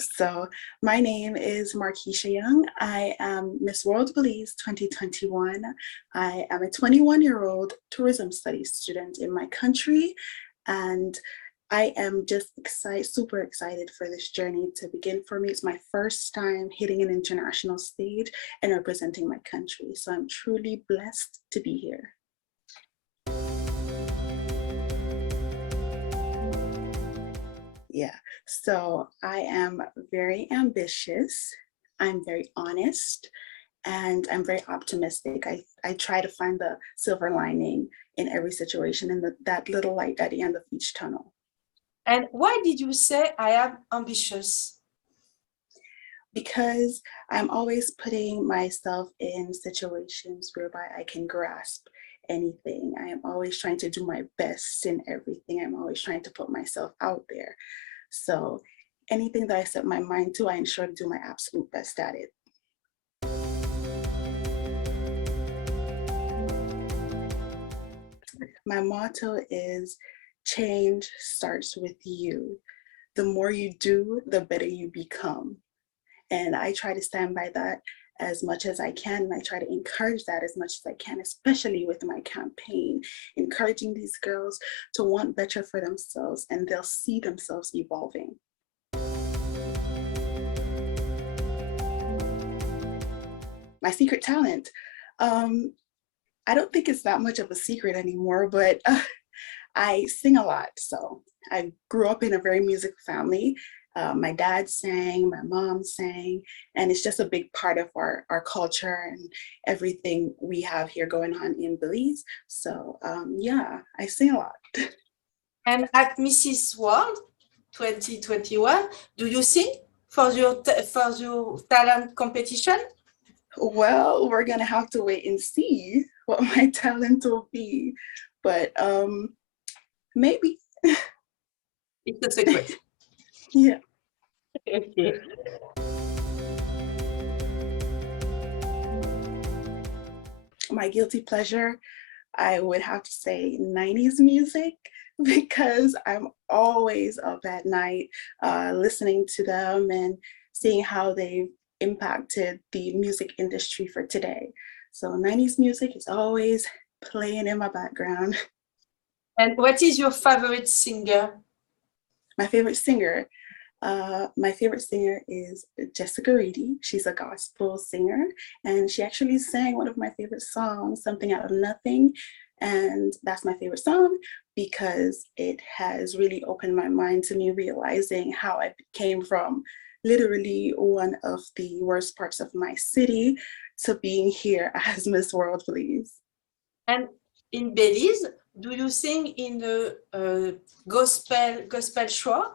So my name is Markeisha Young. I am Miss World Belize 2021. I am a 21-year-old tourism studies student in my country, and I am just super excited for this journey to begin. For me, it's my first time hitting an international stage and representing my country. So I'm truly blessed to be here. Yeah, so I am very ambitious, I'm very honest, and I'm very optimistic. I try to find the silver lining in every situation and that little light at the end of each tunnel. And why did you say I am ambitious? Because I'm always putting myself in situations whereby I can grasp anything. I am always trying to do my best in everything. I'm always trying to put myself out there. So anything that I set my mind to, I ensure to do my absolute best at it. My motto is change starts with you. The more you do, the better you become. And I try to stand by that as much as I can. And I try to encourage that as much as I can, especially with my campaign, encouraging these girls to want better for themselves, and they'll see themselves evolving. My secret talent. I don't think it's that much of a secret anymore, but I sing a lot. So I grew up in a very musical family. My dad sang, my mom sang, and it's just a big part of our culture and everything we have here going on in Belize. So yeah, I sing a lot. And at Mrs. World 2021, do you sing for your talent competition? Well, we're gonna have to wait and see what my talent will be, but maybe. It's a secret. Yeah. Okay. My guilty pleasure, I would have to say 90s music, because I'm always up at night listening to them and seeing how they've impacted the music industry for today. So 90s music is always playing in my background. And what is your favorite singer? My favorite singer, is Jessica Reedy. She's a gospel singer, and she actually sang one of my favorite songs, Something Out of Nothing. And that's my favorite song because it has really opened my mind to me realizing how I came from literally one of the worst parts of my city to being here as Miss World Belize. And in Belize, do you sing in the gospel show?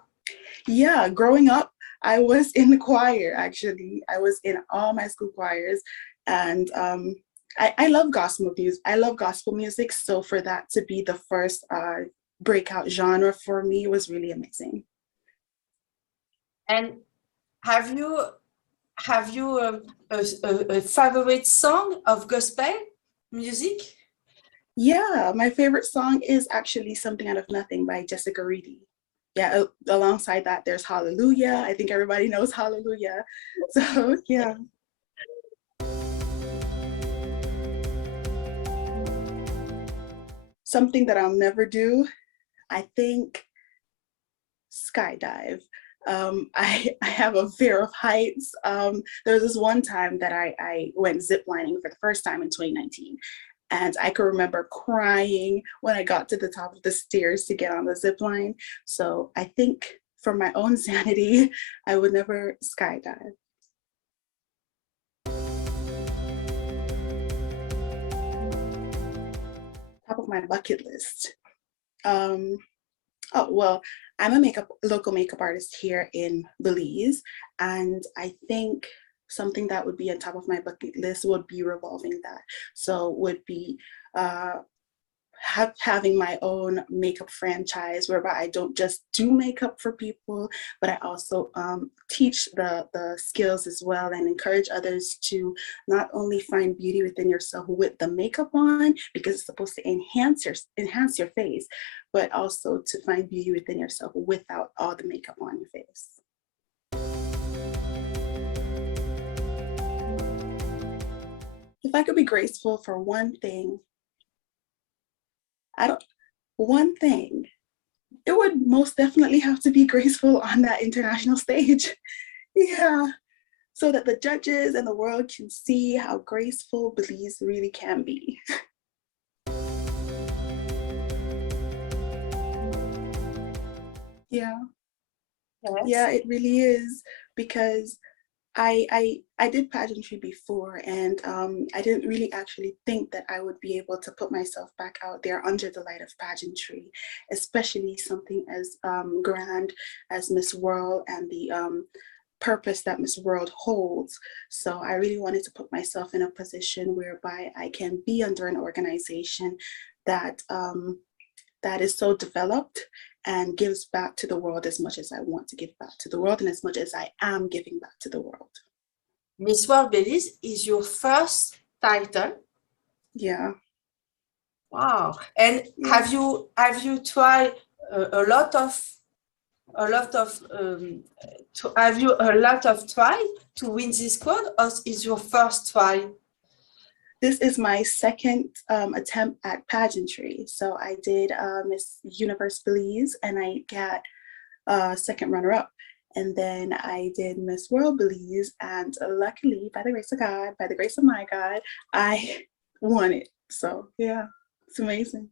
Yeah, growing up, I was in the choir, actually. I was in all my school choirs, and I love gospel music. I love gospel music, so for that to be the first breakout genre for me was really amazing. And have you a favorite song of gospel music? Yeah, my favorite song is actually Something Out of Nothing by Jessica Reedy. Yeah, alongside that, there's Hallelujah. I think everybody knows Hallelujah. So yeah. Something that I'll never do, I think skydive. I have a fear of heights. There was this one time that I went ziplining for the first time in 2019. And I can remember crying when I got to the top of the stairs to get on the zip line. So I think for my own sanity, I would never skydive. Top of my bucket list. Oh, well, I'm a local makeup artist here in Belize, and I think something that would be on top of my bucket list would be revolving that. So would be having my own makeup franchise whereby I don't just do makeup for people, but I also teach the skills as well and encourage others to not only find beauty within yourself with the makeup on, because it's supposed to enhance your face, but also to find beauty within yourself without all the makeup on your face. If I could be graceful for one thing, I don't, one thing, it would most definitely have to be graceful on that international stage. Yeah. So that the judges and the world can see how graceful Belize really can be. Yeah. Yeah, Yes. it really is because I did pageantry before, and I didn't really actually think that I would be able to put myself back out there under the light of pageantry, especially something as grand as Miss World and the purpose that Miss World holds. So I really wanted to put myself in a position whereby I can be under an organization that that is so developed and gives back to the world as much as I want to give back to the world and as much as I am giving back to the world. Miss World Belize is your first title. Yeah. Wow. And Yeah. have you tried a lot of have you a lot of try to win this code, or is your first try? This is my second attempt at pageantry. So I did Miss Universe Belize and I got second runner up. And then I did Miss World Belize, and luckily, by the grace of God, by the grace of my God, I won it. So yeah, it's amazing.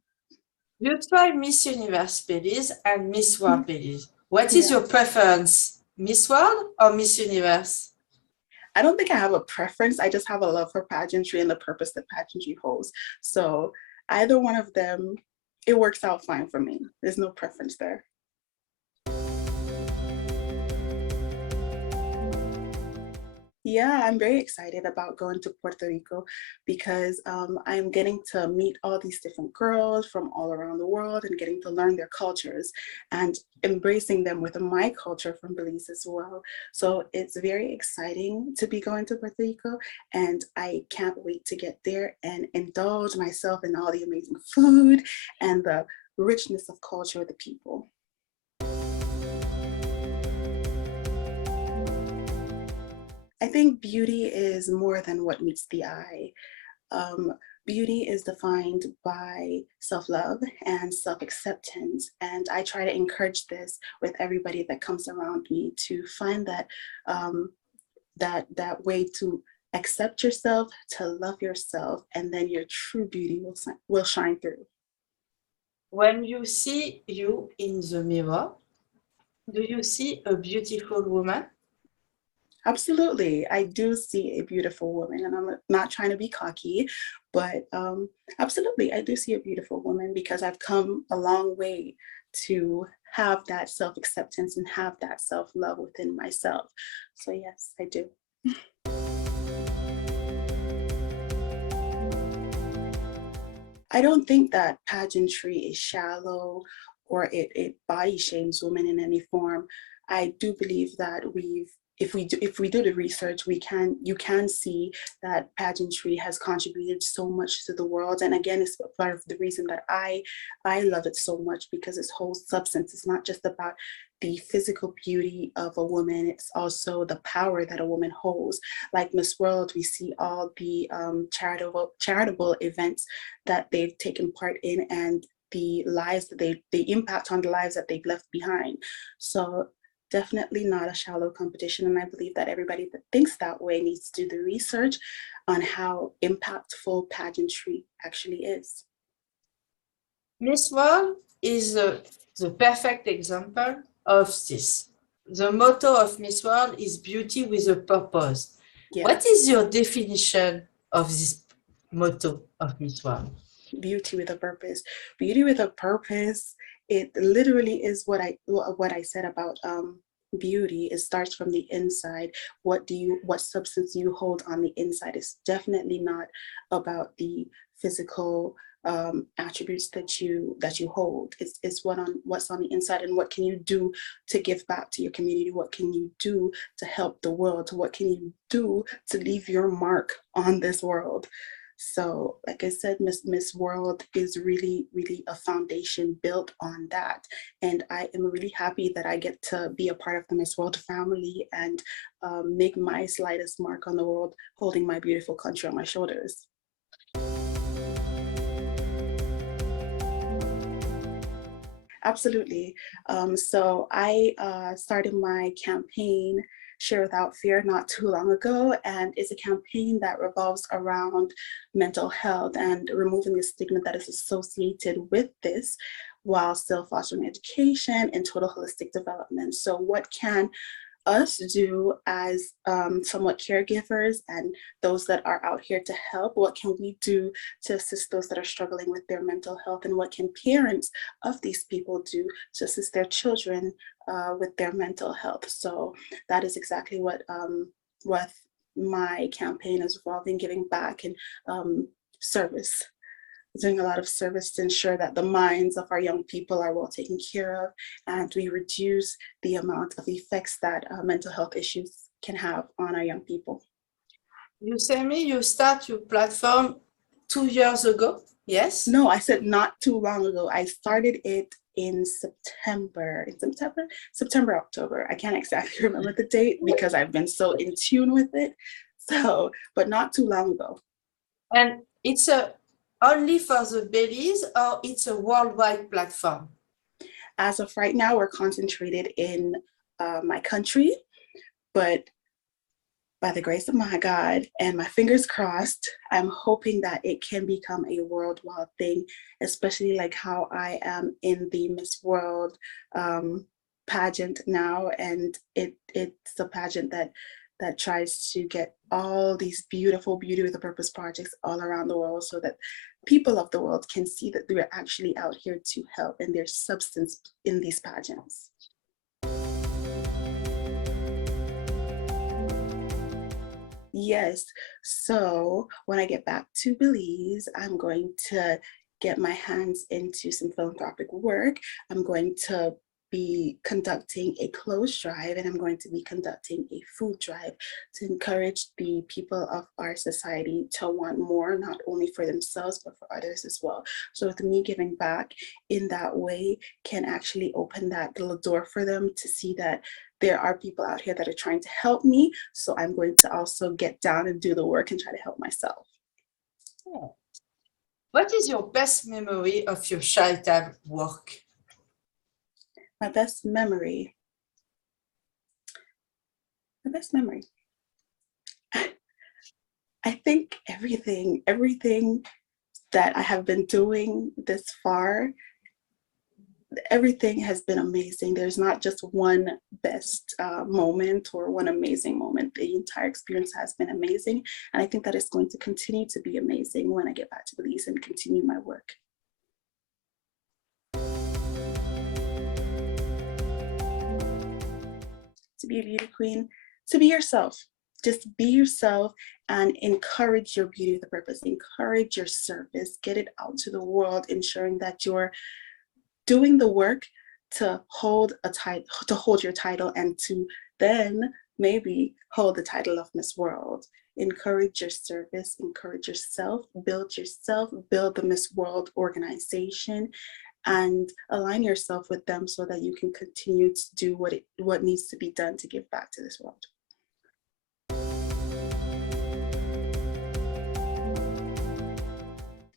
You try Miss Universe Belize and Miss World Belize. What is Yeah. your preference, Miss World or Miss Universe? I don't think I have a preference. I just have a love for pageantry and the purpose that pageantry holds. So either one of them, it works out fine for me. There's no preference there. Yeah, I'm very excited about going to Puerto Rico because I'm getting to meet all these different girls from all around the world and getting to learn their cultures and embracing them with my culture from Belize as well. So it's very exciting to be going to Puerto Rico, and I can't wait to get there and indulge myself in all the amazing food and the richness of culture of the people. I think beauty is more than what meets the eye. Um, Beauty is defined by self-love and self-acceptance, and I try to encourage this with everybody that comes around me to find that that way to accept yourself, to love yourself, and then your true beauty will shine through. When you see you in the mirror, do you see a beautiful woman? Absolutely. I do see a beautiful woman, and I'm not trying to be cocky, but absolutely, I do see a beautiful woman because I've come a long way to have that self acceptance and have that self love within myself. So, yes, I do. I don't think that pageantry is shallow or it body shames women in any form. I do believe that if we do the research, you can see that pageantry has contributed so much to the world. And again, it's part of the reason that I love it so much, because its whole substance is not just about the physical beauty of a woman, it's also the power that a woman holds. Like Miss World, we see all the charitable events that they've taken part in, and the lives that the impact on the lives that they've left behind. So definitely not a shallow competition, and I believe that everybody that thinks that way needs to do the research on how impactful pageantry actually is. Miss World is the perfect example of this. The motto of Miss World is beauty with a purpose. What Yes, is your definition of this motto of Miss World? beauty with a purpose. Beauty with a purpose. It literally is what I said about beauty. It starts from the inside. What substance you hold on the inside? It's definitely not about the physical attributes that you hold. It's what's on the inside, and what can you do to give back to your community? What can you do to help the world? What can you do to leave your mark on this world? So like I said, Miss World is really, really a foundation built on that. And I am really happy that I get to be a part of the Miss World family and make my slightest mark on the world, holding my beautiful country on my shoulders. Absolutely. So I started my campaign, Share Without Fear, not too long ago, and it's a campaign that revolves around mental health and removing the stigma that is associated with this while still fostering education and total holistic development. So what can us do as somewhat caregivers and those that are out here to help? What can we do to assist those that are struggling with their mental health? And what can parents of these people do to assist their children with their mental health? So that is exactly what my campaign is revolving, giving back and service, doing a lot of service to ensure that the minds of our young people are well taken care of, and we reduce the amount of effects that mental health issues can have on our young people. You say me you start your platform 2 years ago, yes? No, I said not too long ago. I started it in September, October. I can't exactly remember the date because I've been so in tune with it. So, but not too long ago. And it's a only for the Belize or it's a worldwide platform? As of right now, we're concentrated in my country, but by the grace of my God and my fingers crossed, I'm hoping that it can become a worldwide thing, especially like how I am in the Miss World pageant now. And it's a pageant that tries to get all these beautiful Beauty with a Purpose projects all around the world so that people of the world can see that we're actually out here to help and there's substance in these pageants. Yes. So when I get back to Belize, I'm going to get my hands into some philanthropic work. I'm going to be conducting a clothes drive and I'm going to be conducting a food drive to encourage the people of our society to want more, not only for themselves, but for others as well. So with me giving back in that way can actually open that little door for them to see that there are people out here that are trying to help me. So I'm going to also get down and do the work and try to help myself. Yeah. What is your best memory of your childhood work? My best memory. My best memory. I think everything that I have been doing this far, everything has been amazing. There's not just one best moment or one amazing moment. The entire experience has been amazing. And I think that it's going to continue to be amazing when I get back to Belize and continue my work. To be a beauty queen, to be yourself. Just be yourself and encourage your beauty with a purpose. Encourage your service. Get it out to the world, ensuring that you're doing the work to hold your title and to then maybe hold the title of Miss World. Encourage your service, encourage yourself, build the Miss World organization, and align yourself with them so that you can continue to do what needs to be done to give back to this world.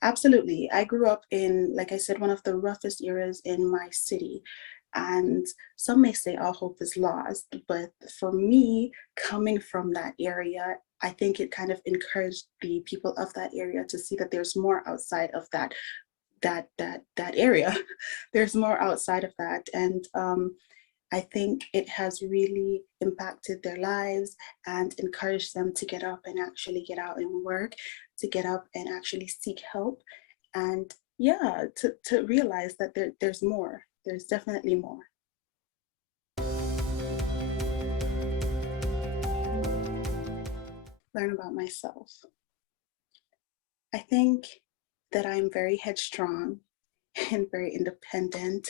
Absolutely. I grew up in, like I said, one of the roughest eras in my city. And some may say all hope is lost, but for me, coming from that area, I think it kind of encouraged the people of that area to see that there's more outside of that area. There's more outside of that. And I think it has really impacted their lives and encouraged them to get up and actually get out and work, to get up and actually seek help. And yeah, to realize that there's more. There's definitely more. Learn about myself. I think that I'm very headstrong and very independent.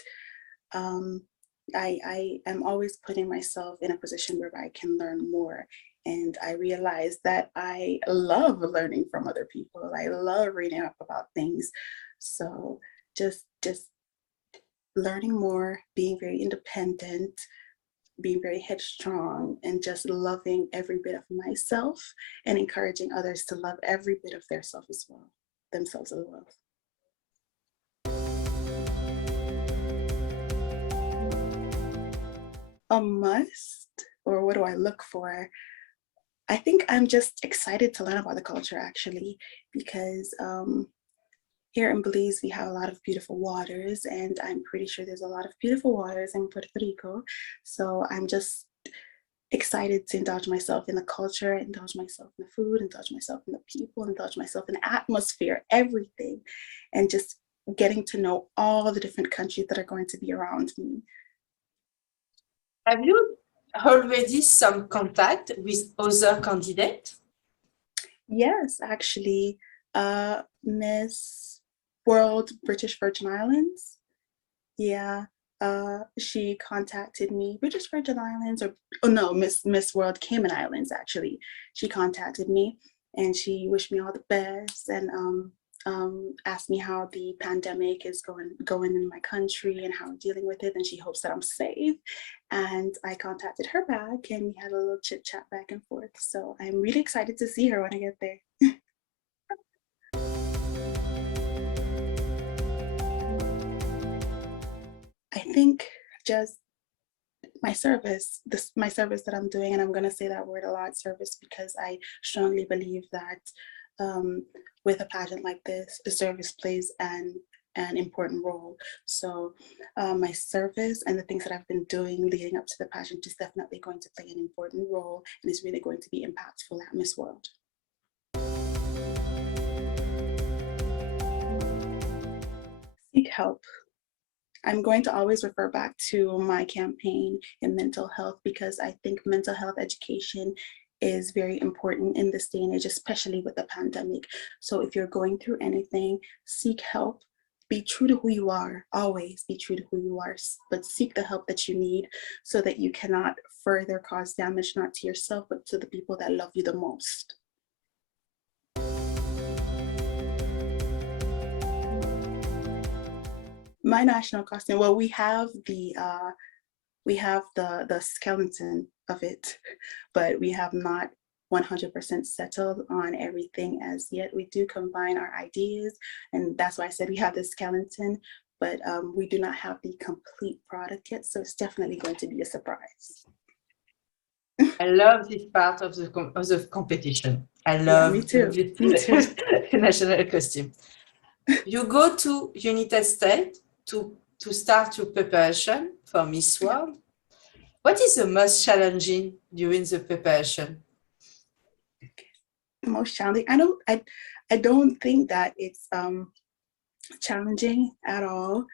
I am always putting myself in a position where I can learn more And I realized that I love learning from other people. I love reading up about things. So just learning more, being very independent, being very headstrong, and just loving every bit of myself and encouraging others to love every bit of their self as well, themselves as well. A must, or what do I look for? I think I'm just excited to learn about the culture actually, because here in Belize, we have a lot of beautiful waters, and I'm pretty sure there's a lot of beautiful waters in Puerto Rico. So I'm just excited to indulge myself in the culture, indulge myself in the food, indulge myself in the people, indulge myself in the atmosphere, everything, and just getting to know all the different countries that are going to be around me. Have you already some contact with other candidates? Yes, actually, Miss World British Virgin Islands. Yeah, she contacted me, British Virgin Islands, or oh no, Miss World Cayman Islands actually. She contacted me and she wished me all the best, and asked me how the pandemic is going in my country and how I'm dealing with it, and she hopes that I'm safe. And I contacted her back, and we had a little chit chat back and forth. So I'm really excited to see her when I get there. I think just my service that I'm doing, and I'm going to say that word a lot, service, because I strongly believe that with a pageant like this, the service plays an important role. So my service and the things that I've been doing leading up to the pageant is definitely going to play an important role, and is really going to be impactful at Miss World. Seek help. I'm going to always refer back to my campaign in mental health, because I think mental health education is very important in this day and age, especially with the pandemic. So if you're going through anything, seek help. Be true to who you are, always be true to who you are, but seek the help that you need so that you cannot further cause damage, not to yourself, but to the people that love you the most. My national costume, well, we have the skeleton of it, but we have not 100% settled on everything as yet. We do combine our ideas, and that's why I said we have the skeleton, but we do not have the complete product yet, so it's definitely going to be a surprise. I love this part of the competition. I Yeah, love me too. Me too. the national costume. You go to United States to start your preparation for Miss World. What is the most challenging during the preparation? The most challenging. I don't think that it's challenging at all,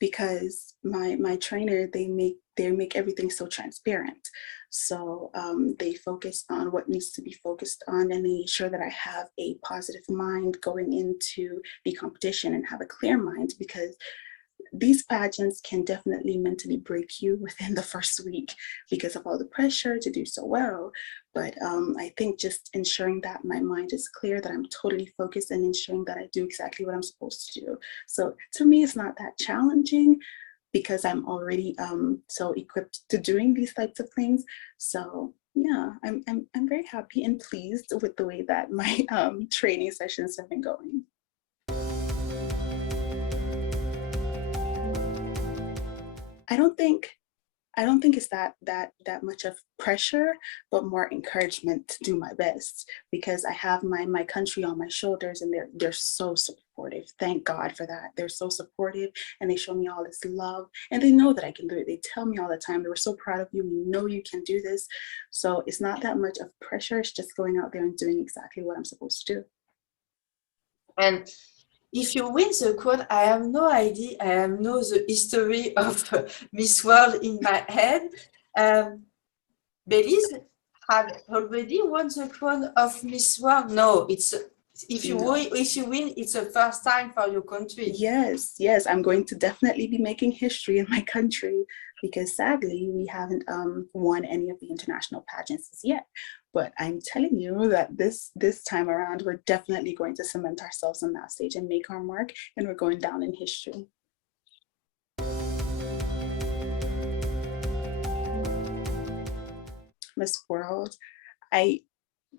because my trainer, they make everything so transparent. So they focus on what needs to be focused on, and they ensure that I have a positive mind going into the competition and have a clear mind, because these pageants can definitely mentally break you within the first week because of all the pressure to do so well. But I think just ensuring that my mind is clear, that I'm totally focused, and ensuring that I do exactly what I'm supposed to do. So to me, it's not that challenging, because I'm already so equipped to doing these types of things. So yeah, I'm very happy and pleased with the way that my training sessions have been going. I don't think it's that much of pressure, but more encouragement to do my best, because I have my country on my shoulders, and they're so supportive. Thank God for that. They're so supportive, and they show me all this love, and they know that I can do it. They tell me all the time, they were so proud of you. We know you can do this. So it's not that much of pressure. It's just going out there and doing exactly what I'm supposed to do. And if you win the crown, I have no idea. I have no the history of Miss World in my head. Belize had already won the crown of Miss World. No, it's if you win, it's the first time for your country. Yes, I'm going to definitely be making history in my country, because sadly we haven't won any of the international pageants yet. But I'm telling you that this time around, we're definitely going to cement ourselves on that stage and make our mark, and we're going down in history. Miss World, I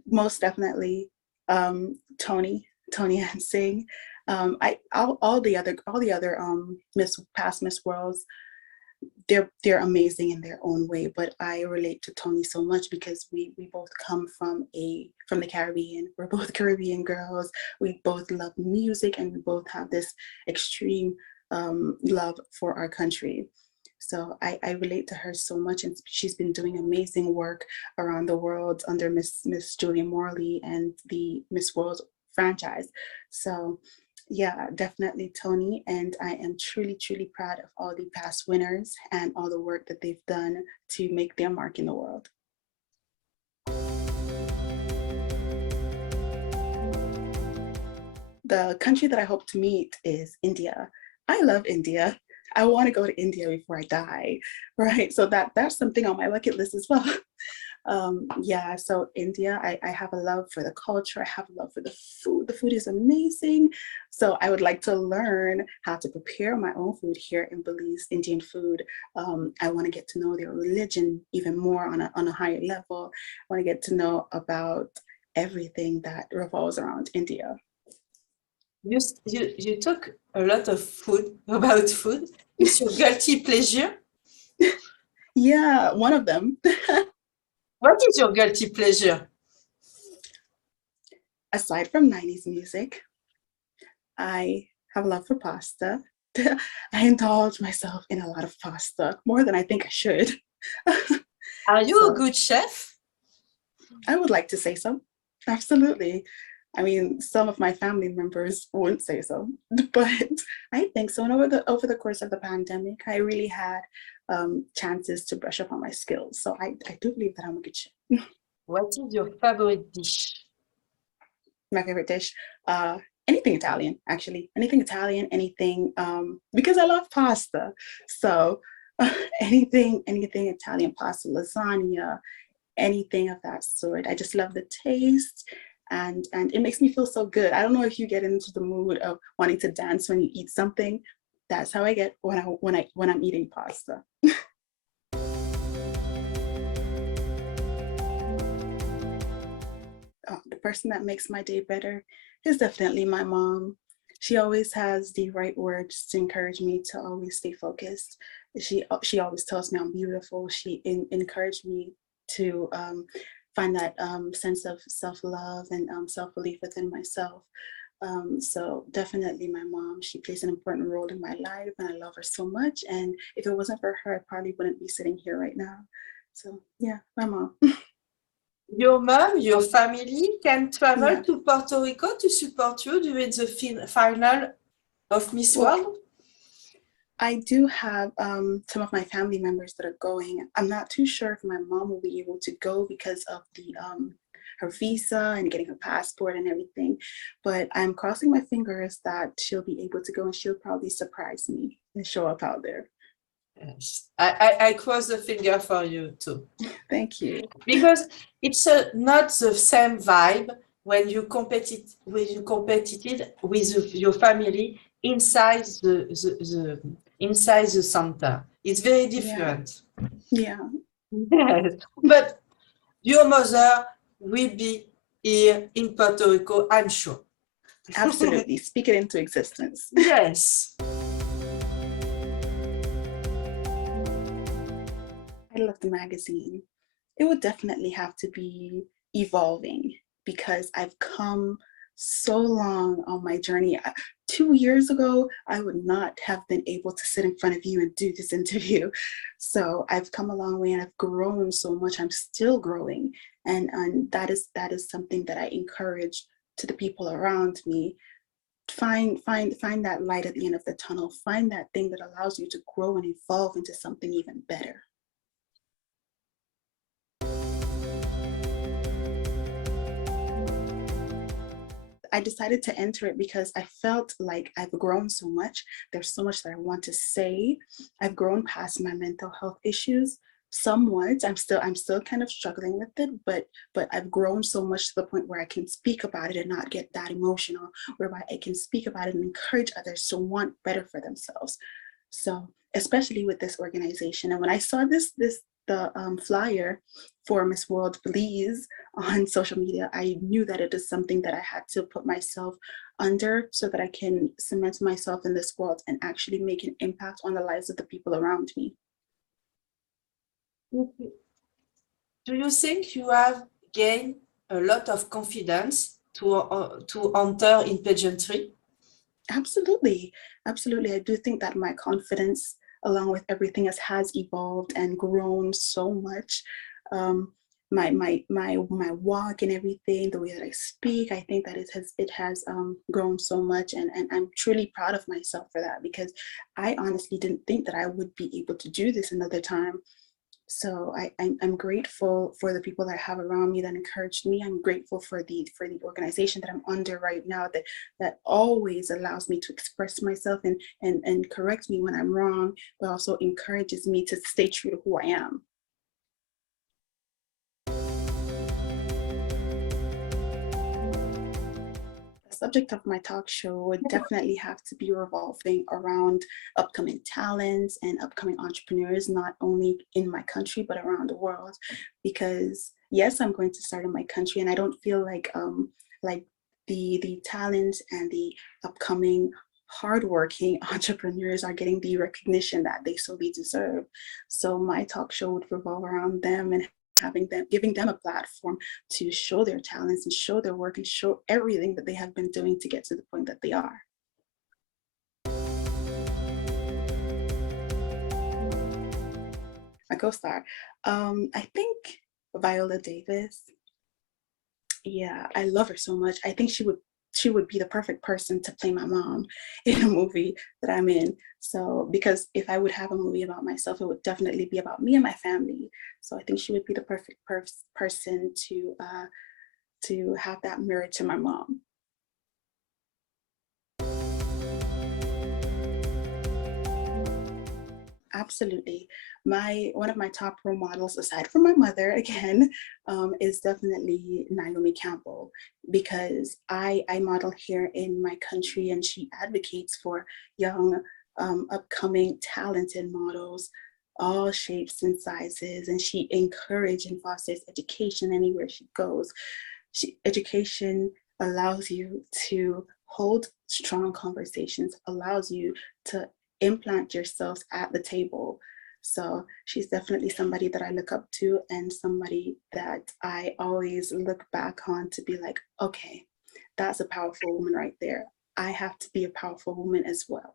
most definitely Tony and Singh. I all the other Miss Worlds, they're amazing in their own way, but I relate to Tony so much because we both come from the Caribbean. We're both Caribbean girls. We both love music, and we both have this extreme love for our country. So I relate to her so much, and she's been doing amazing work around the world under Miss Julia Morley and the Miss World franchise. So yeah, definitely Tony, and I am truly proud of all the past winners and all the work that they've done to make their mark in the world. The country that I hope to meet is India. I love India. I want to go to India before I die, right? So that's something on my bucket list as well. Yeah, so India, I have a love for the culture. I have a love for the food. The food is amazing. So I would like to learn how to prepare my own food here in Belize, Indian food. I want to get to know their religion even more on a higher level. I want to get to know about everything that revolves around India. You talk a lot of food about food. It's your guilty pleasure? Yeah, one of them. What is your guilty pleasure? Aside from 90s music, I have a love for pasta. I indulge myself in a lot of pasta, more than I think I should. Are you a So good chef? I would like to say so. Absolutely. I mean, some of my family members wouldn't say so, but I think so. And over the course of the pandemic, I really had chances to brush up on my skills. So I do believe that I'm a good chef. What is your favorite dish? My favorite dish, anything Italian, actually. Anything Italian, anything, because I love pasta. So anything Italian, pasta, lasagna, anything of that sort. I just love the taste, and it makes me feel so good. I don't know if you get into the mood of wanting to dance when you eat something. That's how I get when I'm eating pasta. The person that makes my day better is definitely my mom. She always has the right words to encourage me to always stay focused. She always tells me I'm beautiful. She encouraged me to find that sense of self-love and self-belief within myself. So definitely my mom, she plays an important role in my life, and I love her so much. And if it wasn't for her, I probably wouldn't be sitting here right now. So yeah, my mom. Your mom, your family can travel Yeah. to Puerto Rico to support you during the final of Miss Well, World? I do have some of my family members that are going. I'm not too sure if my mom will be able to go because of the her visa and getting her passport and everything. But I'm crossing my fingers that she'll be able to go, and she'll probably surprise me and show up out there. Yes. I cross the finger for you too. Thank you. Because it's not the same vibe when you competed with your family inside the center. It's very different. Yeah. Yes. But your mother will be here in Puerto Rico, I'm sure. Absolutely. Speak it into existence. Yes. I love the magazine. It would definitely have to be evolving, because I've come so long on my journey. 2 years ago, I would not have been able to sit in front of you and do this interview. So I've come a long way, and I've grown so much. I'm still growing. And that is something that I encourage to the people around me. Find that light at the end of the tunnel. Find that thing that allows you to grow and evolve into something even better. I decided to enter it because I felt like I've grown so much. There's so much that I want to say. I've grown past my mental health issues. somewhat. I'm still kind of struggling with it, but I've grown so much to the point where I can speak about it and not get that emotional, whereby I can speak about it and encourage others to want better for themselves. So especially with this organization, and when I saw the flyer for Miss World Belize on social media, I knew that it is something that I had to put myself under so that I can cement myself in this world and actually make an impact on the lives of the people around me. Do you think you have gained a lot of confidence to enter in pageantry? Absolutely. Absolutely. I do think that my confidence, along with everything else, has evolved and grown so much. Um, my walk and everything, the way that I speak, I think that it has grown so much, and I'm truly proud of myself for that, because I honestly didn't think that I would be able to do this another time. So I'm grateful for the people that I have around me that encouraged me. I'm grateful for the organization that I'm under right now, that always allows me to express myself and correct me when I'm wrong, but also encourages me to stay true to who I am. The subject of my talk show would definitely have to be revolving around upcoming talents and upcoming entrepreneurs, not only in my country, but around the world. Because yes, I'm going to start in my country, and I don't feel like the talents and the upcoming hardworking entrepreneurs are getting the recognition that they solely deserve. So my talk show would revolve around them and giving them a platform to show their talents and show their work and show everything that they have been doing to get to the point that they are. My co-star, I think Viola Davis. Yeah, I love her so much. I think she would be the perfect person to play my mom in a movie that I'm in. So because if I would have a movie about myself, it would definitely be about me and my family. So I think she would be the perfect person to have that mirror to my mom. Absolutely. My One of my top role models, aside from my mother, again, is definitely Naomi Campbell, because I model here in my country, and she advocates for young, upcoming, talented models, all shapes and sizes, and she encourages and fosters education anywhere she goes. Education allows you to hold strong conversations, allows you to implant yourselves at the table. So she's definitely somebody that I look up to, and somebody that I always look back on to be like, okay, that's a powerful woman right there. I have to be a powerful woman as well.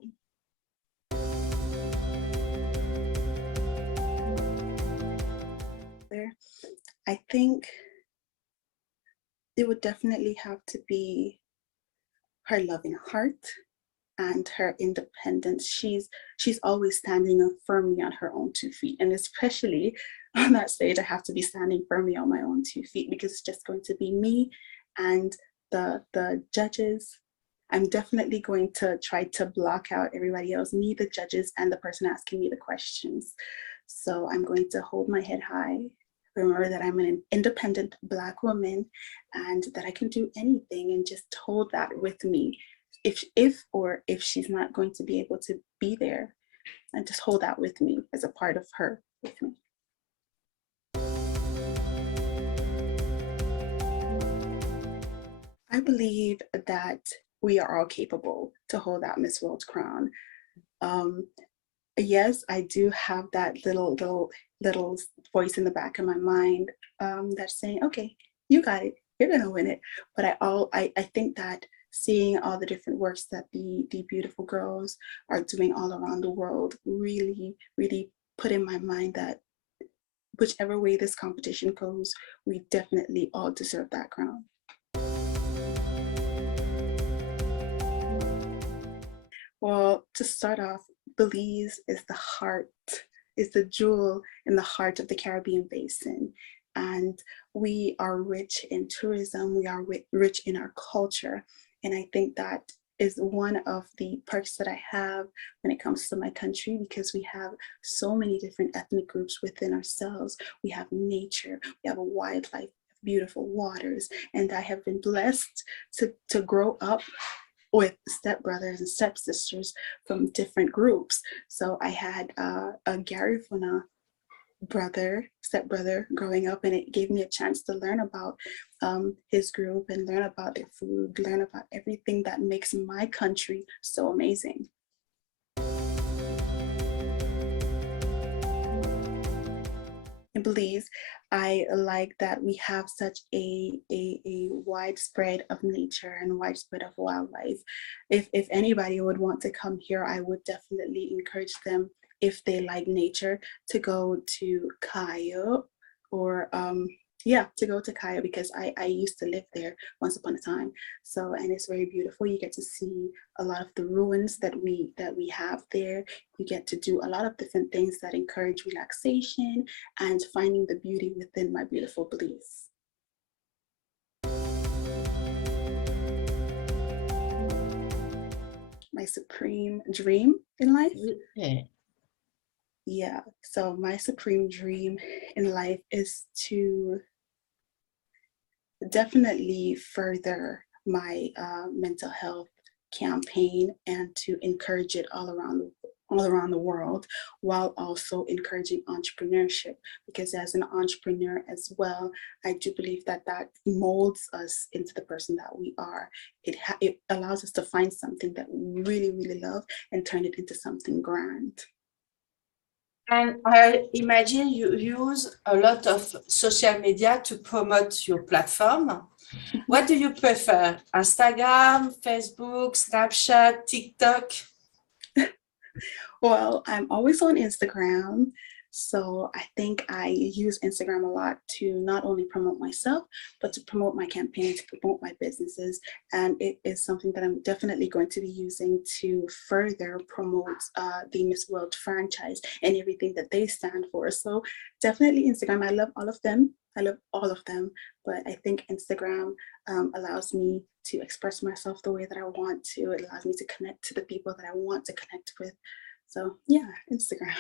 There, I think it would definitely have to be her loving heart and her independence. She's always standing up firmly on her own 2 feet, and especially on that stage, I have to be standing firmly on my own 2 feet, because it's just going to be me and the judges. I'm definitely going to try to block out everybody else, me, the judges, and the person asking me the questions. So I'm going to hold my head high, remember that I'm an independent Black woman, and that I can do anything, and just hold that with me. If she's not going to be able to be there, and just hold that with me as a part of her with me. I believe that we are all capable to hold that Miss World crown. Um, yes, I do have that little voice in the back of my mind, that's saying, "Okay, you got it. You're gonna win it." But I think that seeing all the different works that the beautiful girls are doing all around the world really put in my mind that whichever way this competition goes, we definitely all deserve that crown. Well, to start off, Belize is the jewel in the heart of the Caribbean basin. And we are rich in tourism, we are rich in our culture. And I think that is one of the perks that I have when it comes to my country, because we have so many different ethnic groups within ourselves. We have nature, we have a wildlife, beautiful waters, and I have been blessed to grow up with stepbrothers and stepsisters from different groups. So I had a Garifuna stepbrother growing up, and it gave me a chance to learn about his group and learn about their food, learn about everything that makes my country so amazing. In Belize, I like that we have such a widespread of nature and widespread of wildlife. If anybody would want to come here, I would definitely encourage them, if they like nature, to go to Cayo, or yeah, to go to Cayo, because I used to live there once upon a time. So, and it's very beautiful. You get to see a lot of the ruins that we have there. You get to do a lot of different things that encourage relaxation and finding the beauty within my beautiful Belize. My supreme dream in life? Yeah. Yeah, so my supreme dream in life is to definitely further my mental health campaign and to encourage it all around the world, while also encouraging entrepreneurship, because as an entrepreneur as well, I do believe that that molds us into the person that we are. It allows us to find something that we really love and turn it into something grand. And I imagine you use a lot of social media to promote your platform. What do you prefer? Instagram, Facebook, Snapchat, TikTok? Well, I'm always on Instagram. So I think I use Instagram a lot to not only promote myself, but to promote my campaign, to promote my businesses. And it is something that I'm definitely going to be using to further promote the Miss World franchise and everything that they stand for. So definitely Instagram. I love all of them. I love all of them, but I think Instagram allows me to express myself the way that I want to. It allows me to connect to the people that I want to connect with. So yeah, Instagram.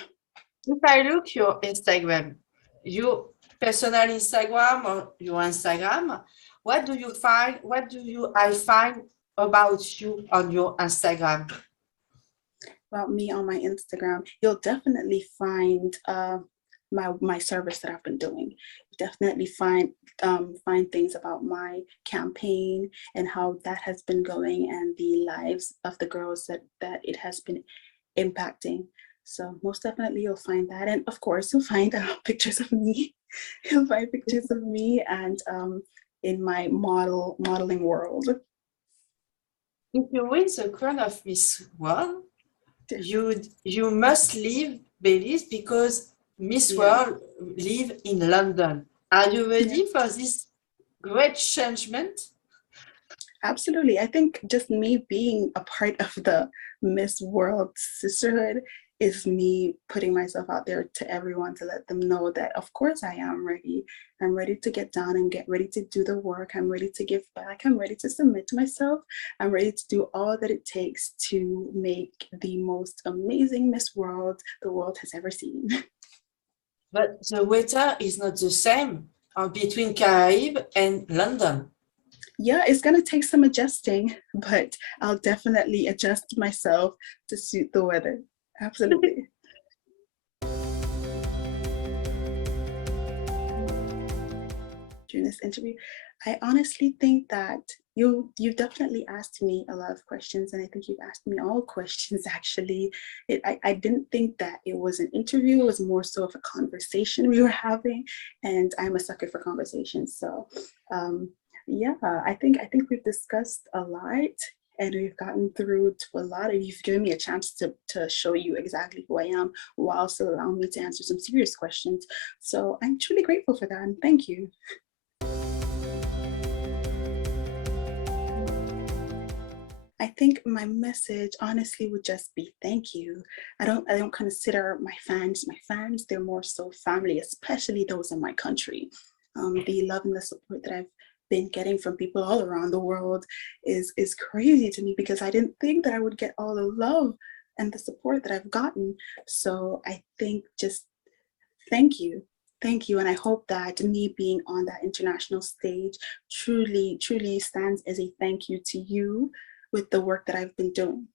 If I look your Instagram, your personal Instagram or your Instagram, what do you find? What do you I find about you on your Instagram? About me on my Instagram, you'll definitely find my service that I've been doing. Definitely find things about my campaign and how that has been going, and the lives of the girls that it has been impacting. So most definitely you'll find that, and of course you'll find pictures of me. You'll find pictures of me and in my modeling world. If you win the crown of Miss World, you must leave Belize because Miss Yeah. World live in London. Are you Yeah. ready for this great changement? Absolutely. I think just me being a part of the Miss World sisterhood is me putting myself out there to everyone to let them know that, of course, I am ready. I'm ready to get down and get ready to do the work. I'm ready to give back. I'm ready to submit to myself. I'm ready to do all that it takes to make the most amazing Miss World the world has ever seen. But the weather is not the same between Caribbean and London. Yeah, it's going to take some adjusting, but I'll definitely adjust myself to suit the weather. Absolutely. During this interview, I honestly think that you've definitely asked me a lot of questions, and I think you've asked me all questions actually. I didn't think that it was an interview. It was more so of a conversation we were having, and I'm a sucker for conversations. So yeah, I think we've discussed a lot, and we've gotten through to a lot, and you've given me a chance to show you exactly who I am, while also allowing me to answer some serious questions. So I'm truly grateful for that, and thank you. I think my message honestly would just be thank you. I don't consider my fans my fans. They're more so family, especially those in my country. The love and the support that I've been getting from people all around the world is crazy to me, because I didn't think that I would get all the love and the support that I've gotten. So I think just thank you. Thank you. And I hope that me being on that international stage truly, truly stands as a thank you to you with the work that I've been doing.